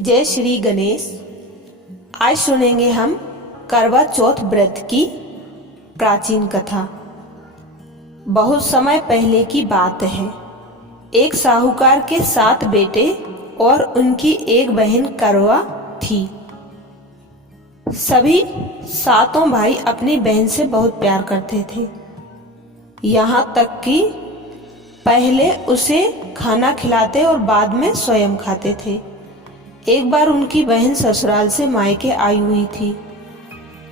जय श्री गणेश। आज सुनेंगे हम करवा चौथ व्रत की प्राचीन कथा। बहुत समय पहले की बात है। एक साहूकार के 7 बेटे और उनकी एक बहन करवा थी। सभी 7 भाई अपनी बहन से बहुत प्यार करते थे, यहाँ तक कि पहले उसे खाना खिलाते और बाद में स्वयं खाते थे। एक बार उनकी बहन ससुराल से मायके आई हुई थी।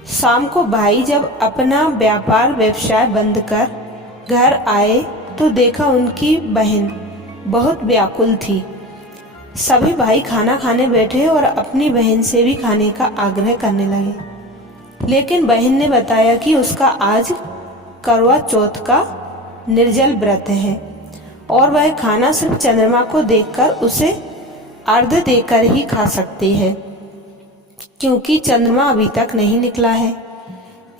शाम को भाई जब अपना व्यवसाय बंद कर घर आए तो देखा उनकी बहन बहुत व्याकुल थी। सभी भाई खाना खाने बैठे और अपनी बहन से भी खाने का आग्रह करने लगे, लेकिन बहन ने बताया कि उसका आज करवा चौथ का निर्जल व्रत है और वह खाना सिर्फ चंद्रमा को देखकर उसे अर्घ देकर ही खा सकती है, क्योंकि चंद्रमा अभी तक नहीं निकला है।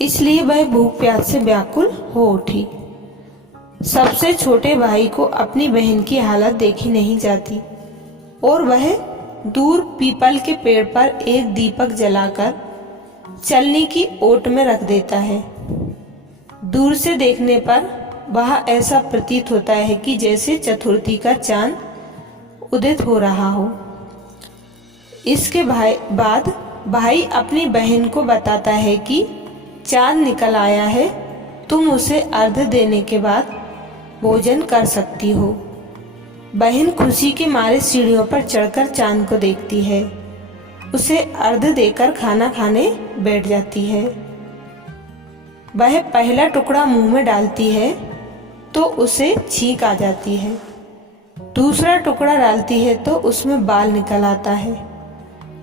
इसलिए वह भूख प्यास से व्याकुल हो उठी। सबसे छोटे भाई को अपनी बहन की हालत देखी नहीं जाती और वह दूर पीपल के पेड़ पर एक दीपक जलाकर चलनी की ओट में रख देता है। दूर से देखने पर वह ऐसा प्रतीत होता है कि जैसे चतुर्थी का चांद उदित हो रहा हो। इसके बाद भाई अपनी बहन को बताता है कि चांद निकल आया है, तुम उसे अर्घ देने के बाद भोजन कर सकती हो। बहन खुशी के मारे सीढ़ियों पर चढ़कर चांद को देखती है, उसे अर्घ देकर खाना खाने बैठ जाती है। वह पहला टुकड़ा मुंह में डालती है तो उसे छींक आ जाती है। दूसरा टुकड़ा डालती है तो उसमें बाल निकल आता है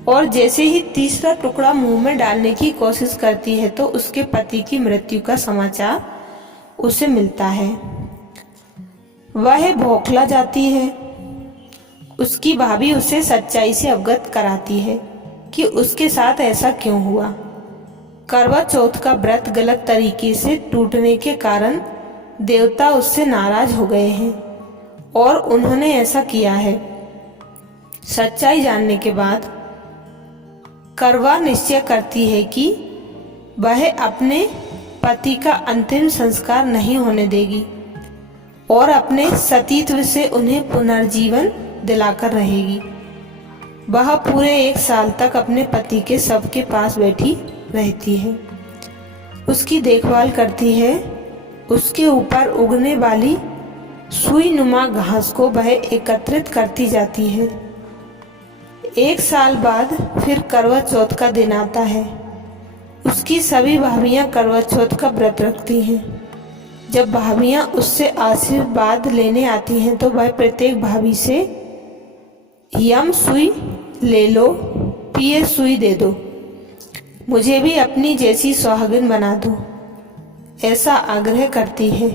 और जैसे ही तीसरा टुकड़ा मुंह में डालने की कोशिश करती है तो उसके पति की मृत्यु का समाचार उसे मिलता है। वह बौखला जाती है। उसकी भाभी उसे सच्चाई से अवगत कराती है कि उसके साथ ऐसा क्यों हुआ। करवा चौथ का व्रत गलत तरीके से टूटने के कारण देवता उससे नाराज हो गए हैं और उन्होंने ऐसा किया है। सच्चाई जानने के बाद करवा निश्चय करती है कि वह अपने पति का अंतिम संस्कार नहीं होने देगी और अपने सतीत्व से उन्हें पुनर्जीवन दिलाकर रहेगी। वह पूरे 1 साल तक अपने पति के शव के पास बैठी रहती है, उसकी देखभाल करती है। उसके ऊपर उगने वाली सुई नुमा घास को वह एकत्रित करती जाती है। 1 साल बाद फिर करवा चौथ का दिन आता है। उसकी सभी भाभियां करवा चौथ का व्रत रखती हैं। जब भाभियां उससे आशीर्वाद लेने आती हैं तो वह प्रत्येक भाभी से यम सुई ले लो, पिए सुई दे दो, मुझे भी अपनी जैसी सुहागिन बना दो, ऐसा आग्रह करती है।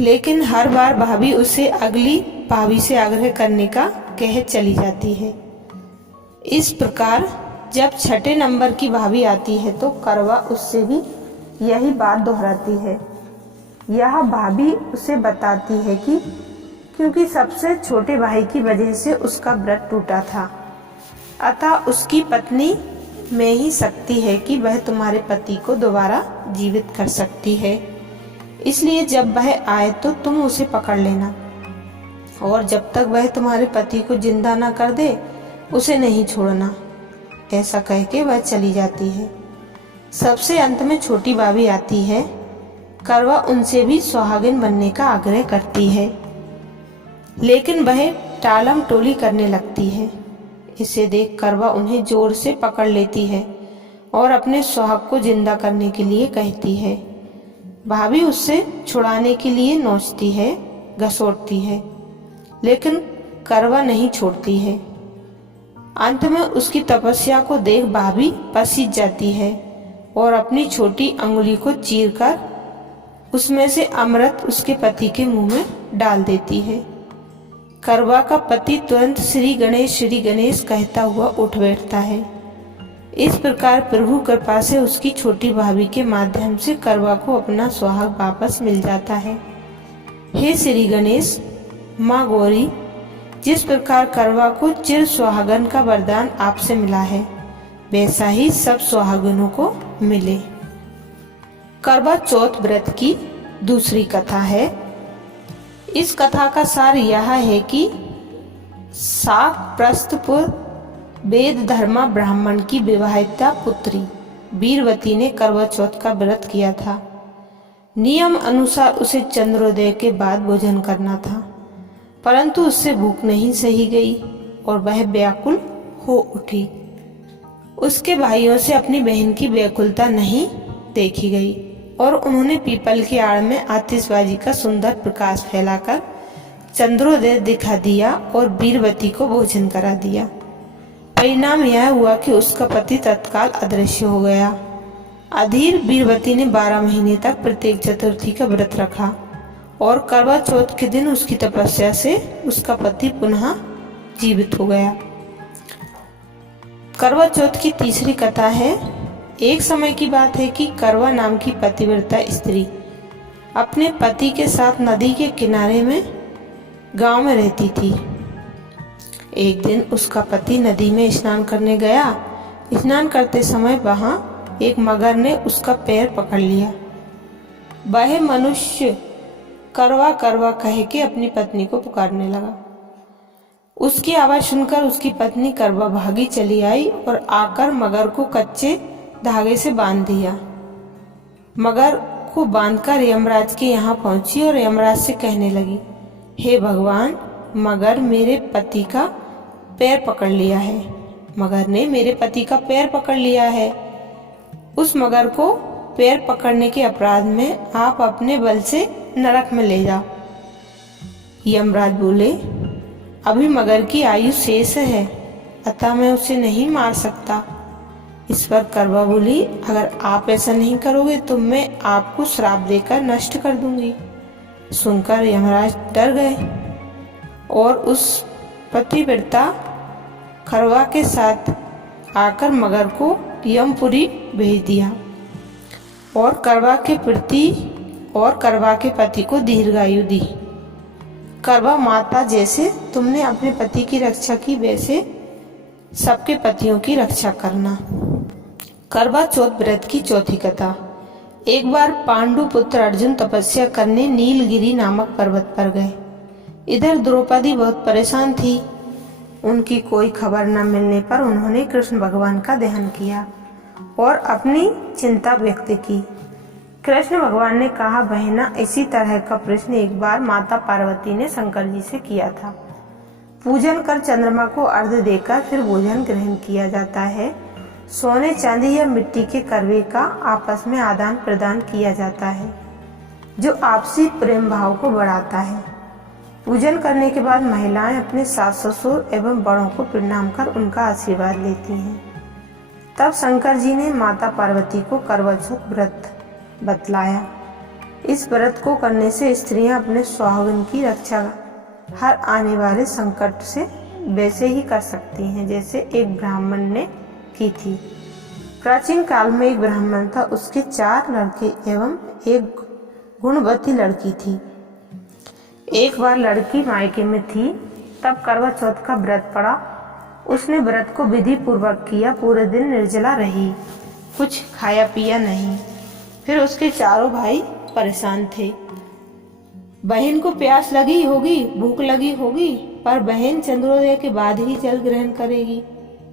लेकिन हर बार भाभी उसे अगली भाभी से आग्रह करने का कह चली जाती है। इस प्रकार जब 6ठे नंबर की भाभी आती है तो करवा उससे भी यही बात दोहराती है। यह भाभी उसे बताती है कि क्योंकि सबसे छोटे भाई की वजह से उसका व्रत टूटा था, अतः उसकी पत्नी में ही शक्ति है कि वह तुम्हारे पति को दोबारा जीवित कर सकती है। इसलिए जब वह आए तो तुम उसे पकड़ लेना और जब तक वह तुम्हारे पति को जिंदा न कर दे उसे नहीं छोड़ना। ऐसा कह के वह चली जाती है। सबसे अंत में छोटी भाभी आती है। करवा उनसे भी सुहागिन बनने का आग्रह करती है, लेकिन वह टालम टोली करने लगती है। इसे देख करवा उन्हें जोर से पकड़ लेती है और अपने सुहाग को जिंदा करने के लिए कहती है। भाभी उससे छुड़ाने के लिए नोचती है, घसोटती है, लेकिन करवा नहीं छोड़ती है। अंत में उसकी तपस्या को देख भाभी पसीज जाती है और अपनी छोटी अंगुली को चीरकर उसमें से अमृत उसके पति के मुंह में डाल देती है। करवा का पति तुरंत श्री गणेश कहता हुआ उठ बैठता है। इस प्रकार प्रभु कृपा से उसकी छोटी भाभी के माध्यम से करवा को अपना सुहाग वापस मिल जाता है। हे श्री गणेश, माँ गौरी, जिस प्रकार करवा को चिर सुहागन का वरदान आपसे मिला है, वैसा ही सब सुहागनों को मिले। करवा चौथ व्रत की दूसरी कथा है। इस कथा का सार यह है कि शाक प्रस्थपुर वेद धर्मा ब्राह्मण की विवाहिता पुत्री वीरवती ने करवा चौथ का व्रत किया था। नियम अनुसार उसे चंद्रोदय के बाद भोजन करना था, परंतु उससे भूख नहीं सही गई और वह व्याकुल हो उठी। उसके भाइयों से अपनी बहन की व्याकुलता नहीं देखी गई और उन्होंने पीपल की आड़ में आतिशबाजी का सुंदर प्रकाश फैलाकर चंद्रोदय दिखा दिया और वीरवती को भोजन करा दिया। परिणाम यह हुआ कि उसका पति तत्काल अदृश्य हो गया। अधीर वीरवती ने 12 महीने तक प्रत्येक चतुर्थी का व्रत रखा और करवा चौथ के दिन उसकी तपस्या से उसका पति पुनः जीवित हो गया। करवा चौथ की तीसरी कथा है। एक समय की बात है कि करवा नाम की पतिव्रता स्त्री अपने पति के साथ नदी के किनारे में गांव में रहती थी। एक दिन उसका पति नदी में स्नान करने गया। स्नान करते समय वहां एक मगर ने उसका पैर पकड़ लिया। वह मनुष्य करवा करवा कह के अपनी पत्नी को पुकारने लगा। उसकी आवाज सुनकर उसकी पत्नी करवा भागी चली आई और आकर मगर को कच्चे धागे से बांध दिया। मगर को बांधकर यमराज के यहाँ पहुंची और यमराज से कहने लगी, हे भगवान, मगर मेरे पति का पैर पकड़ लिया है। मगर ने मेरे पति का पैर पकड़ लिया है। उस मगर को पैर पकड़ने के अपराध में आप अपने बल से नरक में ले जाओ। यमराज बोले, अभी मगर की आयु शेष है, अतः मैं उसे नहीं मार सकता। इस पर करवा बोली, अगर आप ऐसा नहीं करोगे तो मैं आपको श्राप देकर नष्ट कर दूंगी। सुनकर यमराज डर गए और उस पतिव्रता करवा के साथ आकर मगर को यमपुरी भेज दिया और करवा के पति को दीर्घायु दी। करवा माता, जैसे तुमने अपने पति की रक्षा की, वैसे सबके पतियों की रक्षा करना। करवा चौथ व्रत की चौथी कथा। एक बार पांडु पुत्र अर्जुन तपस्या करने नीलगिरी नामक पर्वत पर गए। इधर द्रौपदी बहुत परेशान थी। उनकी कोई खबर न मिलने पर उन्होंने कृष्ण भगवान का ध्यान किया और अपनी चिंता व्यक्त की। कृष्ण भगवान ने कहा, बहना, इसी तरह का प्रश्न एक बार माता पार्वती ने शंकर जी से किया था। पूजन कर चंद्रमा को अर्घ्य देकर फिर भोजन ग्रहण किया जाता है। सोने चांदी या मिट्टी के करवे का आपस में आदान प्रदान किया जाता है, जो आपसी प्रेम भाव को बढ़ाता है। पूजन करने के बाद महिलाएं अपने सास ससुर एवं बड़ों को प्रणाम कर उनका आशीर्वाद लेती हैं। तब शंकर जी ने माता पार्वती को करवा चौथ व्रत बतलाया। इस व्रत को करने से स्त्रियां अपने सुहागन की रक्षा हर आने वाले संकट से वैसे ही कर सकती हैं जैसे एक ब्राह्मण ने की थी। प्राचीन काल में एक ब्राह्मण था, उसके 4 लड़के एवं एक गुणवती लड़की थी। एक बार लड़की मायके में थी, तब करवा चौथ का व्रत पड़ा। उसने व्रत को विधि पूर्वक किया, पूरे दिन निर्जला रही, कुछ खाया पिया नहीं। फिर उसके चारों भाई परेशान थे। बहन को प्यास लगी होगी, भूख लगी होगी, पर बहन चंद्रोदय के बाद ही जल ग्रहण करेगी।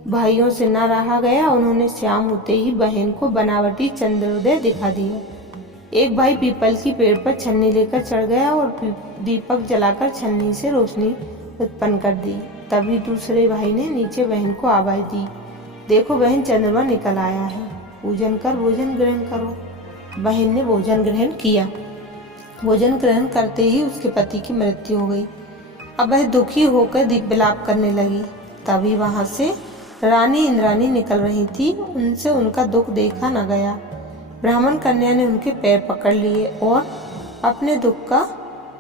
भाइयों से न रहा गया, उन्होंने शाम होते ही बहन को बनावटी चंद्रोदय दिखा दिया। एक भाई पीपल की पेड़ पर छन्नी लेकर चढ़ गया और दीपक जलाकर छन्नी से रोशनी उत्पन्न कर दी। तभी दूसरे भाई ने नीचे बहन को आवाज दी, देखो बहन, चंद्रमा निकल आया है, पूजन कर भोजन ग्रहण करो। बहन ने भोजन ग्रहण किया। भोजन ग्रहण करते ही उसके पति की मृत्यु हो गई। अब वह दुखी होकर दीप विलाप करने लगी। तभी वहां से रानी इंद्राणी निकल रही थी। उनसे उनका दुख देखा न गया। ब्राह्मण कन्या ने उनके पैर पकड़ लिए और अपने दुख का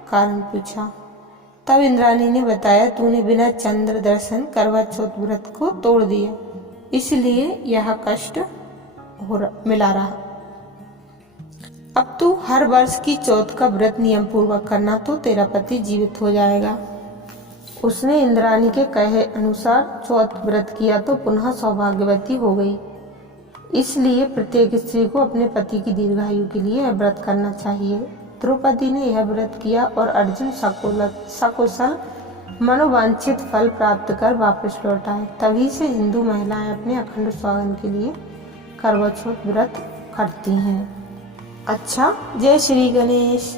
कारण पूछा। तब इंद्राणी ने बताया, तूने बिना चंद्र दर्शन करवा चौथ व्रत को तोड़ दिया, इसलिए यह कष्ट मिला रहा। अब तू हर वर्ष की चौथ का व्रत नियम पूर्वक करना, तो तेरा पति जीवित हो जाएगा। उसने इंद्राणी के कहे अनुसार चौथ व्रत किया तो पुनः सौभाग्यवती हो गई। इसलिए प्रत्येक स्त्री को अपने पति की दीर्घायु के लिए यह व्रत करना चाहिए। द्रौपदी ने यह व्रत किया और अर्जुन सकुशल मनोवांछित फल प्राप्त कर वापस लौट आए। तभी से हिंदू महिलाएं अपने अखंड स्वागत के लिए करवा चौथ व्रत करती हैं। अच्छा, जय श्री गणेश।